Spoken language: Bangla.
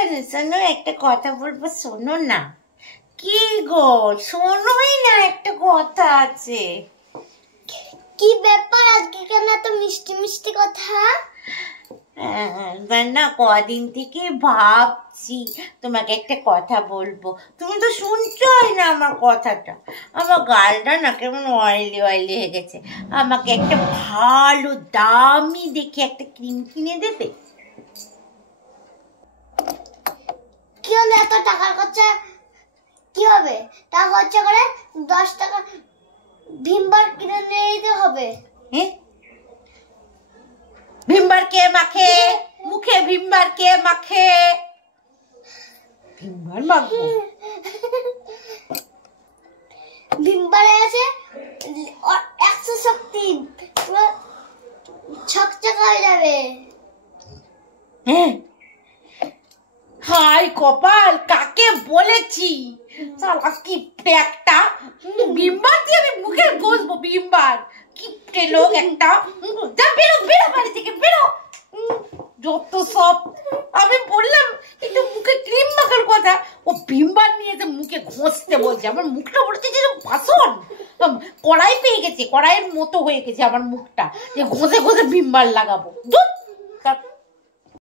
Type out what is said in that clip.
শোনো শোনো, একটা কথা বলবো, শোনো না। কি গো, শোনোই না, একটা কথা আছে। কি ব্যাপার আজকে কেন এত মিষ্টি মিষ্টি কথা? না, কদিন থেকে ভাবছি তোমাকে একটা কথা বলবো, তুমি তো শুনছোই না আমার কথাটা। আমার গালটা না কেমন অয়েলি অয়েলি হয়ে গেছে, আমাকে একটা ভালো দামি দেখে একটা ক্রিম কিনে দেবে? কি হলো, এত টাকার খরচা কি হবে? টাকা খরচা করে 10 টাকা ভিমবার কিনে নিয়ে যেতে হবে। ভিমবার কে মাখে মুখে? ভিমবার কে মাখে? ভিমবার মাখবো? ভিমবারে আছে 100 শক্তি, ছকচকা হয়ে যাবে। হাই কপাল, কাকে বলেছি? শালা কিপটে একটা, ভিমবার দিয়ে আমি মুখে ঘষবো? ভিমবার কিপটে লোক একটা। যা বেরো বেরো বাড়ি থেকে, বেরো। যত সব। আমি বললাম একটু মুখে ক্রিম মাখার কথা, ও ভিমবার নিয়ে যে মুখে ঘষতে বলছে। আমার মুখটা বলছে যে বাসন, কড়াই পেয়ে গেছে, কড়াইয়ের মতো হয়ে গেছে আমার মুখটা, যে ঘষে ঘষে ভিমবার লাগাবো।